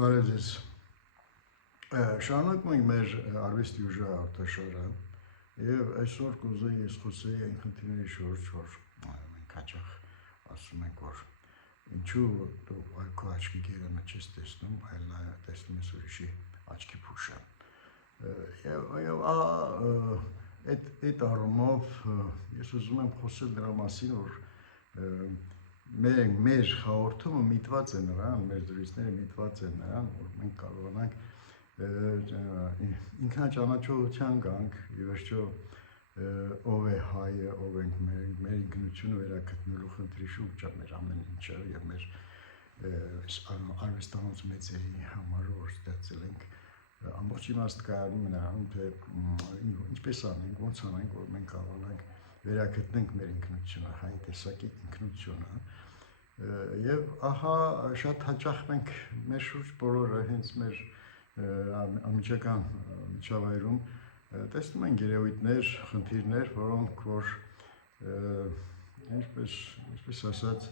Բարեձեզ։ Շարունակում ենք մեր արվեստի ուժը արտաշարը եւ այսօր կուզեի ես խոսեի այն խնդիրների շուրջ, որ մենք հաճախ ասում ենք, որ ինչու դու քո աչքի գերանը չես տեսնում, այլ տեսնում ես ուրիշի աչքի փուշը։ Եվ այդ առումով ես ուզում եմ խոսել դրա մասին, որ մեր հաղորդումը միտված է նրան, մեր զրույցները միտված են նրան, որ մենք կարողանանք ինքնաճանաչողության գանք, ի վերջո ով է հայը, ով ենք մեր ինքնությունը վերագտնելու խնդրի շուրջ է մեր ամեն ինչը եւ մեր արվեստանոց մեծերի համար որ ստեղծել ենք ամբողջ իմաստ կայանում նրանում, թե ինչպես անենք, ոնց անենք, որ մենք կարողանանք վերագտնենք մեր ինքնությունը, հայ տեսակի ինքնությունը եւ ահա շատ հաճախ մենք մեր շուրջ բոլորը հենց մեր ամիջական միջավայրում տեսնում ենք երևույթներ, խնդիրներ, որոնք որ ինչպես ասած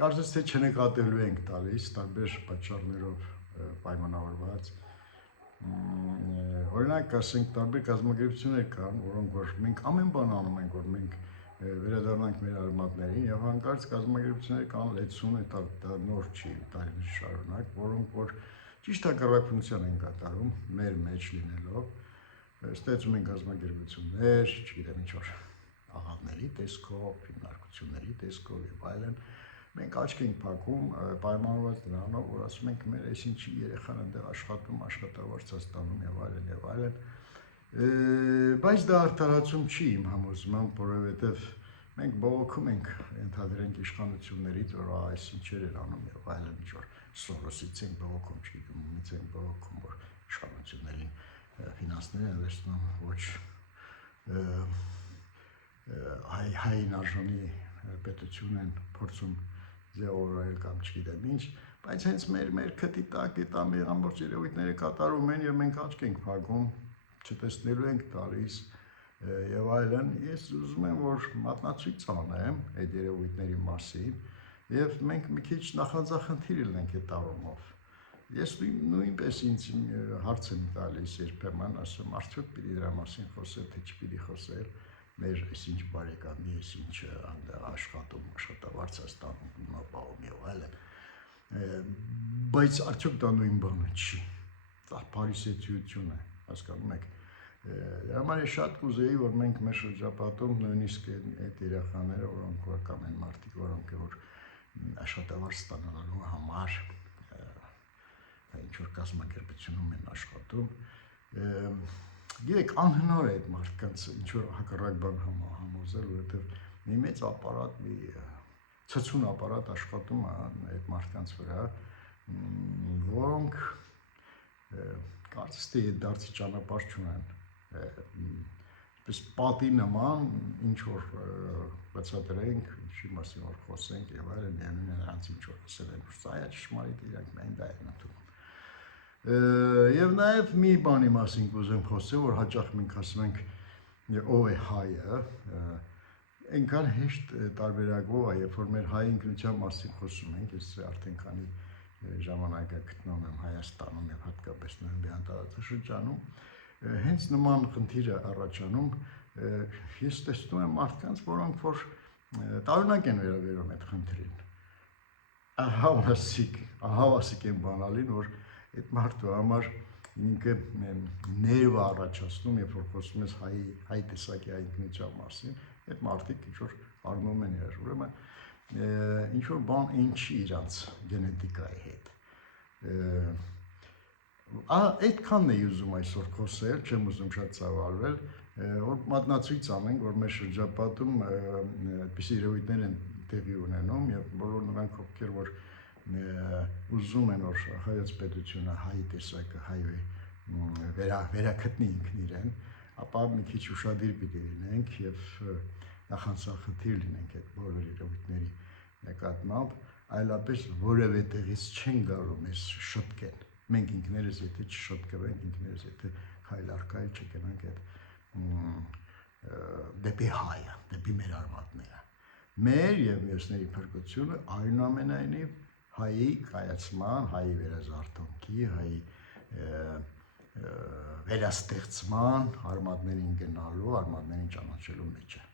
կարծես թե չնկատելու ենք տալիս տարբեր պատճառներով պայմանավորված օրինակ ասենք տարբեր կազմակերպություններ կան, որոնք որ մենք ամեն բան անում ենք, որ մենք վերադառնանք մեր արմատներին եւ հանկարծ կազմակերպություններ կան լեցուն դա նոր չի տարիներ շարունակ, որոնք որ ճիշտ հակառակություն են կատարում մեր մեջ լինելով, ստեղծում են կազմակերպություններ, չգիտեմ ինչ որ աղավների տեսքով, հիմնարկությունների տեսքով եւ այլն, մենք աչք ենք փակում պայմանավորված նրանով, որ ասում ենք մեր այսինչի երեխան այնտեղ աշխատում, աշխատավարձ ստանում եւ այլն, բայց դա արդարացում չի իմ համոզմամբ, որովհետեւ մենք բողոքում ենք ընդհանրենք իշխանություններից, որ այս ինչեր են անում եւ այլն, ինչ որ Սորոսից են բողոքում, չգիտեմ, ումից են բողոքում, որ իշխանություններին ֆինանսներ են վերցնում, ոչ հային արժանի պետություն են փորձում ձևավորել կամ չգիտեմ ինչ, բայց հենց մեր քթի տակ այդ ամբողջ երևույթները կատարում են եւ մենք աչք ենք փակում, չտեսնելու ենք տալիս եւ այլն, ես ուզում եմ որ մատնացույց անեմ այդ երևույթների մասին եւ մենք մի քիչ նախանձախնդիր լինենք այդ առումով։ Ես նույնպես ինձ հարց եմ տալիս երբեմն, ասում արդյոք պիտի դրա մասին խոսել, թե չպիտի խոսել, մեր այսինչ բարեկամի, այսինչ այնտեղ աշխատում, աշխատավարձ ստանում, ապահովում եւ այլն։ Բայց արդյոք դա նույն բանը չի։ Դա փարիսեցիություն է, հասկանում եք։ Համար է շատ կուզեի, որ մենք մեր շրջապատում նույնիսկ այդ երեխաները, որոնք որ կամ են մարդիկ, որոնք որ աշխատավարձ ստանալու համար ինչ որ կազմակերպությունում են աշխատում, գիտեք, անհնար է այդ մարդկանց ինչ որ հակառակ բան համոզել, որովհետև մի մեծ ապարատ, մի ցցուն ապարատ աշխատում է այդ մարդկանց վրա, որոնք կարծես թե դարձի ճանապարհ չունեն, այսպես պատի նման ինչ որ բացատրենք, ինչի մասին որ խոսենք եւ այլն, միևնույն է նրանց ինչ որ ասել են, որ սա է ճշմարիտ, իրանք միայն դա են ընդունում։ Եվ նաև մի բանի մասին կուզեմ խոսել, որ հաճախ մենք ասում ենք ով է հայը, այնքան հեշտ տարբերակով է, երբ որ մեր հայ ինքնության մասին խոսում ենք, ես արդեն քանի ժամանակ գտնվում եմ Հայաստանում եւ հատկապես Նորեմբյան տարածաշրջանում, հենց նման խնդիր է առաջանում, ես տեսնում եմ մարդկանց, որոնք որ տարօրինակ են վերաբերում այդ խնդրին։ Ահավասիկ են բանալին, որ այդ մարդու համար ինքը ներվը առաջացնում, երբ որ խոսում ես հայ տեսակի հայ ինքնության մասին, այդ մարդիկ ինչ որ առնում են իրար, ուրեմն ինչ որ բան ինչի իրանց գենետիկայի հետ։ Այդքանն էի ուզում այսօր խոսել, չեմ ուզում շատ ծավալվել, որ մատնացույց անենք, որ մեր շրջապատում այդպիսի երևույթներ են տեղի ունենում եւ բոլոր նրանք ովքեր որ ուզում են որ հայոց պետությունը հայ տեսակը հայ վերագտնի ինքն իրեն, ապա մի քիչ ուշադիր պիտի լինենք եւ նախանձախնդիր լինենք այդ բոլոր երևույթների նկատմամբ, այլապես որևէ տեղից չեն գալու մեզ շտկեն։ Մենք ինքներս եթե չշտկվենք, ինքներս եթե քայլ առ քայլ չգնանք այդ դեպի հայը, դեպի մեր արմատները։ Մեր եւ մյուսների փրկությունը այնուամենայնիվ հայի կայացման, հայի վերազարթոնքի, հայի վերաստեղծման, արմատներին գնալու, արմատներին ճանաչելու մեջ է։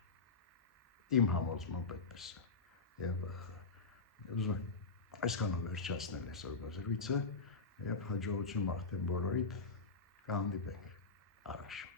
Իմ համոզմամբ այդպես է։ Եվ ուզում եմ այսքանով վերջացնել այսօր զրույցը եւ հաջողություն մաղթեմ բոլորիդ, կհանդիպենք առաջ։